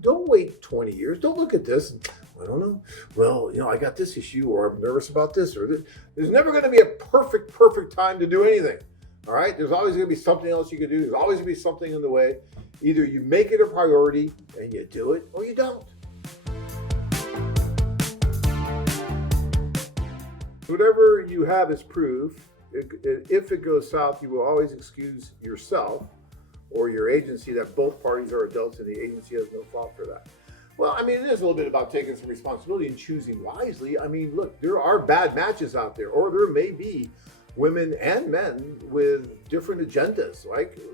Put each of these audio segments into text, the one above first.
Don't wait 20 years. Don't look at this. I don't know. Well, I got this issue, or I'm nervous about this, or this. There's never going to be a perfect time to do anything. All right. There's always going to be something else you can do. There's always going to be something in the way. Either you make it a priority and you do it, or you don't. Whatever you have is proof. If it goes south, you will always excuse yourself or your agency that both parties are adults and the agency has no fault for that. Well, it is a little bit about taking some responsibility and choosing wisely. Look, there are bad matches out there, or there may be women and men with different agendas,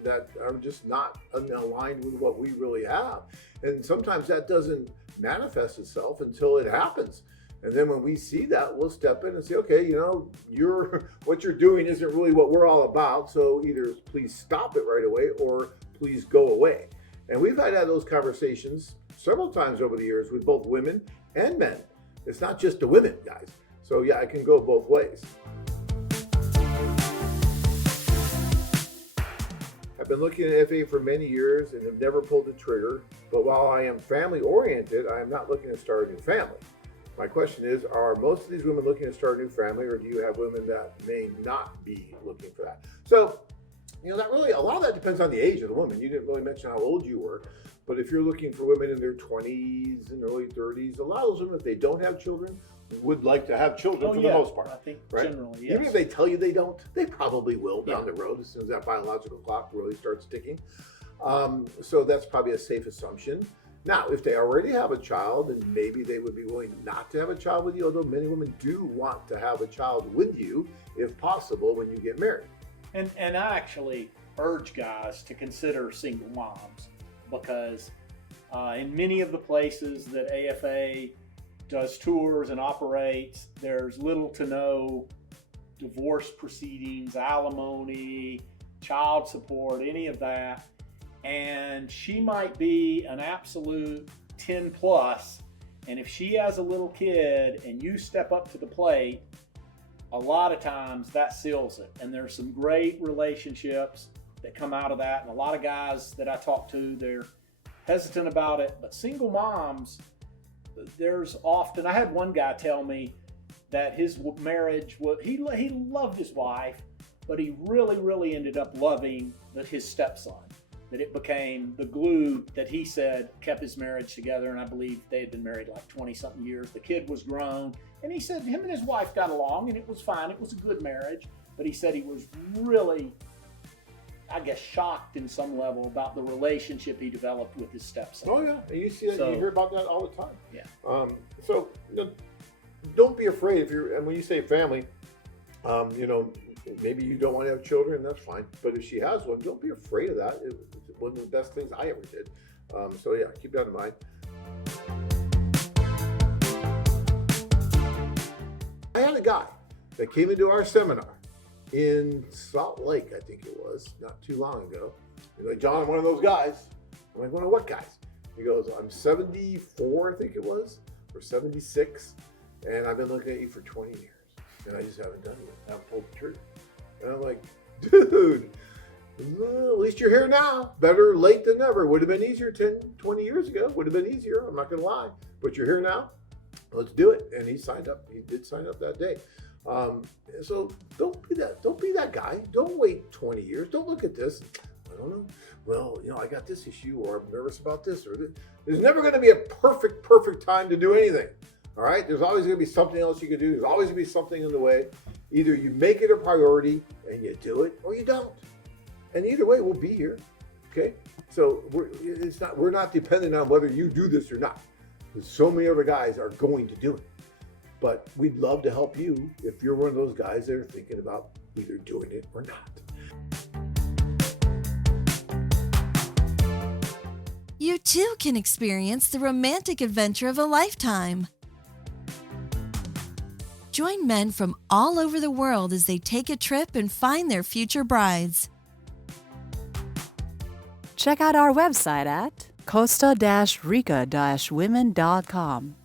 that are just not aligned with what we really have. And sometimes that doesn't manifest itself until it happens. And then when we see that, we'll step in and say, okay, what you're doing isn't really what we're all about. So either please stop it right away or please go away. And we've had those conversations several times over the years with both women and men. It's not just the women, guys. So yeah, it can go both ways. I've been looking at FA for many years and have never pulled the trigger. But while I am family oriented, I am not looking to start a new family. My question is, are most of these women looking to start a new family, or do you have women that may not be looking for that? So, that really, a lot of that depends on the age of the woman. You didn't really mention how old you were, but if you're looking for women in their 20s and early 30s, a lot of those women, if they don't have children, would like to have children the most part. I think right? generally, yes. Even if they tell you they don't, they probably will down the road as soon as that biological clock really starts ticking. So that's probably a safe assumption. Now, if they already have a child, then maybe they would be willing not to have a child with you, although many women do want to have a child with you, if possible, when you get married. And I actually urge guys to consider single moms, because in many of the places that AFA does tours and operates, there's little to no divorce proceedings, alimony, child support, any of that. And she might be an absolute 10 plus. And if she has a little kid and you step up to the plate, a lot of times that seals it. And there's some great relationships that come out of that. And a lot of guys that I talk to, they're hesitant about it. But single moms, there's often, I had one guy tell me that his marriage, he loved his wife, but he really ended up loving his stepson. That it became the glue that he said kept his marriage together. And I believe they had been married like 20 something years. The kid was grown. And he said him and his wife got along and it was fine. It was a good marriage. But he said he was really, shocked in some level about the relationship he developed with his stepson. Oh yeah, and you see that, you hear about that all the time. Yeah. So don't be afraid and when you say family, maybe you don't want to have children, that's fine. But if she has one, don't be afraid of that. It's one of the best things I ever did. So yeah, keep that in mind. I had a guy that came into our seminar in Salt Lake, I think it was, not too long ago. He's like, John, I'm one of those guys. I'm like, one of what guys? He goes, I'm 74, I think it was, or 76, and I've been looking at you for 20 years. And I just haven't done it. I haven't pulled the trigger. And I'm like, dude, well, at least you're here now. Better late than never. Would have been easier 10, 20 years ago. Would have been easier. I'm not going to lie. But you're here now. Let's do it. And he signed up. He did sign up that day. So don't be that guy. Don't wait 20 years. Don't look at this. I don't know. Well, I got this issue, or I'm nervous about this, or this. There's never going to be a perfect time to do anything. All right. There's always going to be something else you can do. There's always going to be something in the way. Either you make it a priority and you do it, or you don't. And either way, we'll be here. Okay. So we're not dependent on whether you do this or not. Because so many other guys are going to do it. But we'd love to help you if you're one of those guys that are thinking about either doing it or not. You too can experience the romantic adventure of a lifetime. Join men from all over the world as they take a trip and find their future brides. Check out our website at costa-rica-women.com.